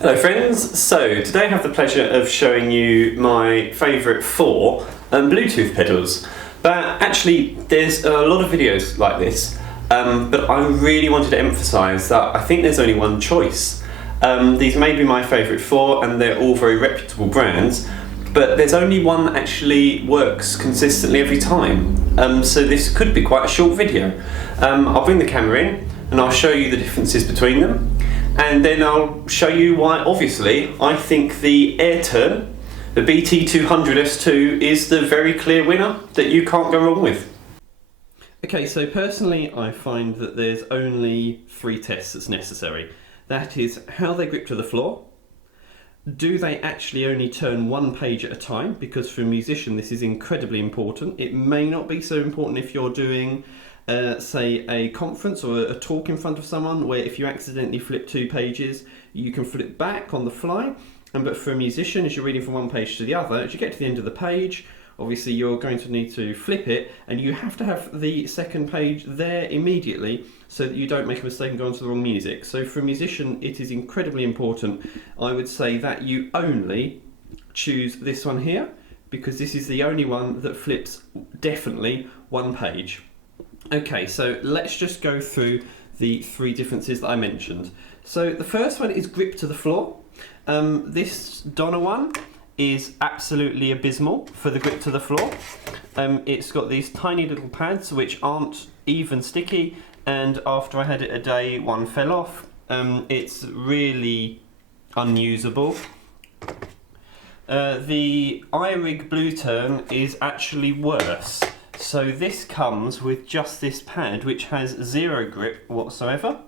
Hello friends, so today I have the pleasure of showing you my favourite four Bluetooth pedals. But actually there's a lot of videos like this, but I really wanted to emphasise that I think there's only one choice. These may be my favourite four and they're all very reputable brands, but there's only one that actually works consistently every time. So this could be quite a short video. I'll bring the camera in and I'll show you the differences between them. And then I'll show you why, obviously, I think the AirTurn, the BT200S2, is the very clear winner that you can't go wrong with. Okay, so personally I find that there's only three tests that's necessary. That is how they grip to the floor. Do they actually only turn one page at a time? Because for a musician this is incredibly important. It may not be so important if you're doing say a conference or a talk in front of someone, where if you accidentally flip two pages you can flip back on the fly, but for a musician, as you're reading from one page to the other, as you get to the end of the page, obviously you're going to need to flip it and you have to have the second page there immediately so that you don't make a mistake and go onto the wrong music. So for a musician it is incredibly important, I would say, that you only choose this one here, because this is the only one that flips definitely one page. Okay, so let's just go through the three differences that I mentioned. So the first one is grip to the floor. This Donner one is absolutely abysmal for the grip to the floor. It's got these tiny little pads which aren't even sticky, and after I had it a day, one fell off. It's really unusable. The iRig BlueTurn is actually worse. So this comes with just this pad which has zero grip whatsoever,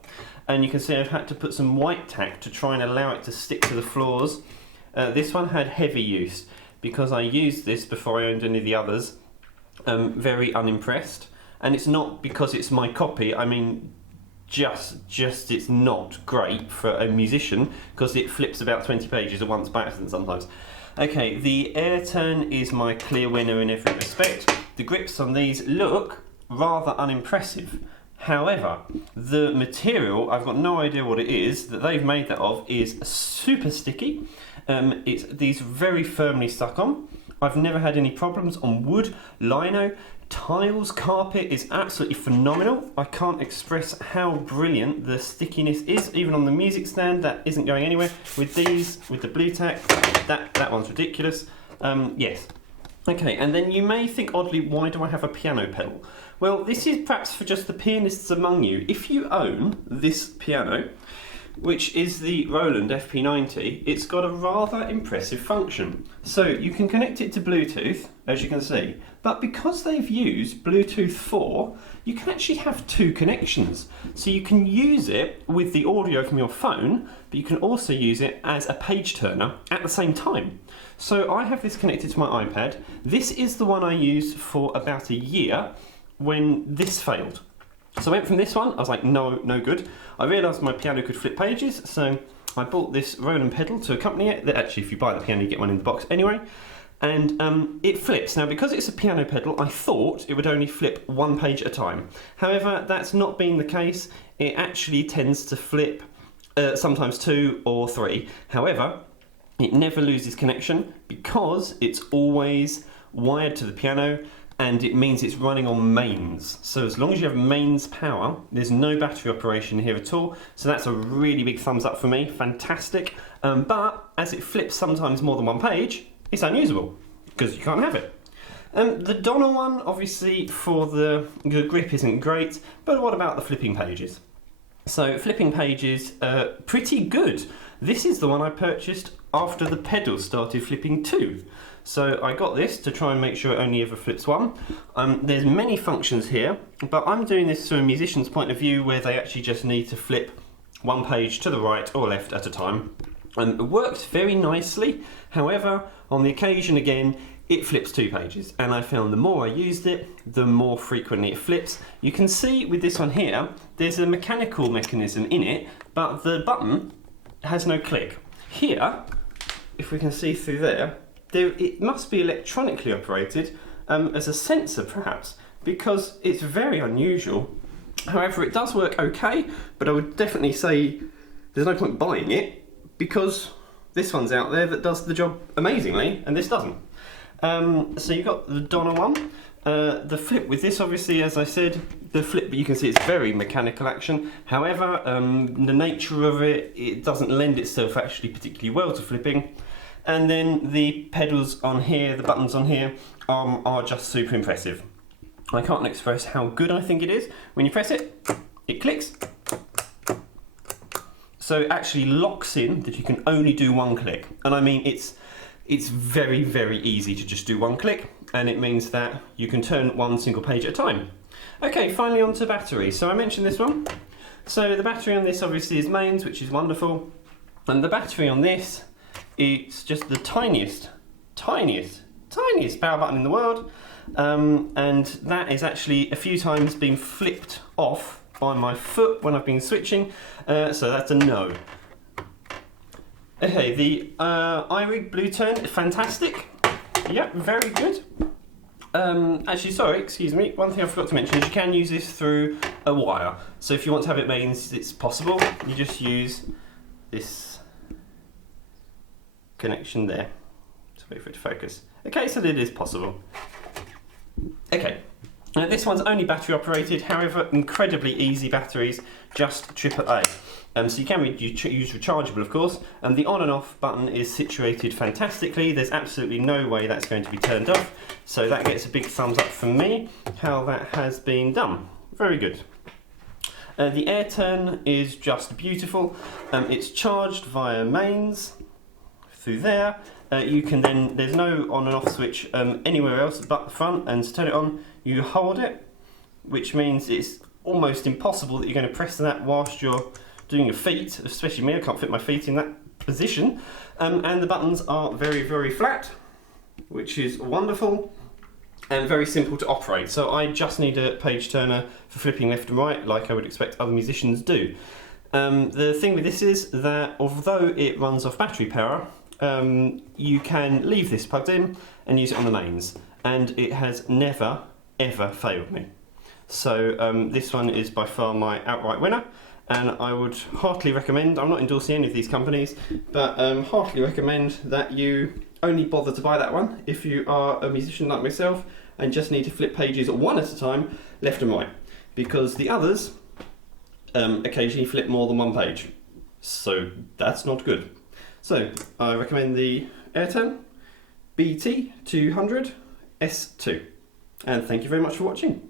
and you can see I've had to put some white tack to try and allow it to stick to the floors. This one had heavy use because I used this before I owned any of the others. Very unimpressed, and it's not because it's my copy. I mean, just it's not great for a musician because it flips about 20 pages at once by accident sometimes. Okay, the AirTurn is my clear winner in every respect. The grips on these look rather unimpressive. However, the material, I've got no idea what it is that they've made that of, is super sticky. It's these very firmly stuck on. I've never had any problems on wood, lino, tiles, carpet is absolutely phenomenal. I can't express how brilliant the stickiness is, even on the music stand that isn't going anywhere. With these, with the blue tack, that one's ridiculous. Yes. Okay, and then you may think oddly, why do I have a piano pedal? Well, this is perhaps for just the pianists among you. If you own this piano, which is the Roland FP-90, it's got a rather impressive function. So you can connect it to Bluetooth, as you can see, but because they've used Bluetooth 4, you can actually have two connections. So you can use it with the audio from your phone, but you can also use it as a page turner at the same time. So I have this connected to my iPad. This is the one I used for about a year when this failed. So I went from this one, I was like, no good. I realised my piano could flip pages, so I bought this Roland pedal to accompany it. Actually, if you buy the piano, you get one in the box anyway. And it flips. Now, because it's a piano pedal, I thought it would only flip one page at a time. However, that's not been the case. It actually tends to flip sometimes two or three. However, it never loses connection because it's always wired to the piano, and it means it's running on mains. So as long as you have mains power, there's no battery operation here at all. So that's a really big thumbs up for me, fantastic. But as it flips sometimes more than one page, it's unusable because you can't have it. The Donner one, obviously for the grip isn't great, but what about the flipping pages? So flipping pages, pretty good. This is the one I purchased after the pedal started flipping too. So I got this to try and make sure it only ever flips one. There's many functions here, but I'm doing this from a musician's point of view where they actually just need to flip one page to the right or left at a time. It works very nicely. However, on the occasion again, it flips two pages, and I found the more I used it, the more frequently it flips. You can see with this one here, there's a mechanical mechanism in it, but the button has no click. Here, if we can see through there, it must be electronically operated as a sensor perhaps, because it's very unusual. However, it does work okay, but I would definitely say there's no point buying it because this one's out there that does the job amazingly, and this doesn't. So you've got the Donner one. The flip with this, obviously, as I said, the flip, you can see it's very mechanical action. However, the nature of it, it doesn't lend itself actually particularly well to flipping. And then the pedals on here, the buttons on here, are just super impressive. I can't express how good I think it is. When you press it, it clicks. So it actually locks in that you can only do one click. And I mean, it's very, very easy to just do one click, and it means that you can turn one single page at a time. Okay, finally on to battery. So I mentioned this one. So the battery on this obviously is mains, which is wonderful. And the battery on this, it's just the tiniest power button in the world. And that is actually a few times been flipped off by my foot when I've been switching. So that's a no. Okay, the iRig BlueTurn, fantastic. Yep, very good. Actually, sorry, excuse me. One thing I forgot to mention is you can use this through a wire. So if you want to have it mains, it's possible. You just use this connection there. Just wait for it to focus. Okay, so it is possible. Okay, this one's only battery operated, however, incredibly easy batteries, just AAA. So you can use rechargeable, of course, and the on and off button is situated fantastically. There's absolutely no way that's going to be turned off, so that gets a big thumbs up from me, how that has been done. Very good. The AirTurn is just beautiful. It's charged via mains through there. You can then, there's no on and off switch anywhere else but the front, and to turn it on, you hold it, which means it's almost impossible that you're going to press that whilst you're doing your feet, especially me, I can't fit my feet in that position. And the buttons are very, very flat, which is wonderful, and very simple to operate. So I just need a page turner for flipping left and right, like I would expect other musicians do. The thing with this is that although it runs off battery power, you can leave this plugged in and use it on the mains, and it has never ever failed me. So this one is by far my outright winner, and I would heartily recommend, I'm not endorsing any of these companies, but heartily recommend that you only bother to buy that one if you are a musician like myself and just need to flip pages one at a time, left and right, because the others occasionally flip more than one page, so that's not good. So I recommend the AirTurn BT-200 S2, and thank you very much for watching.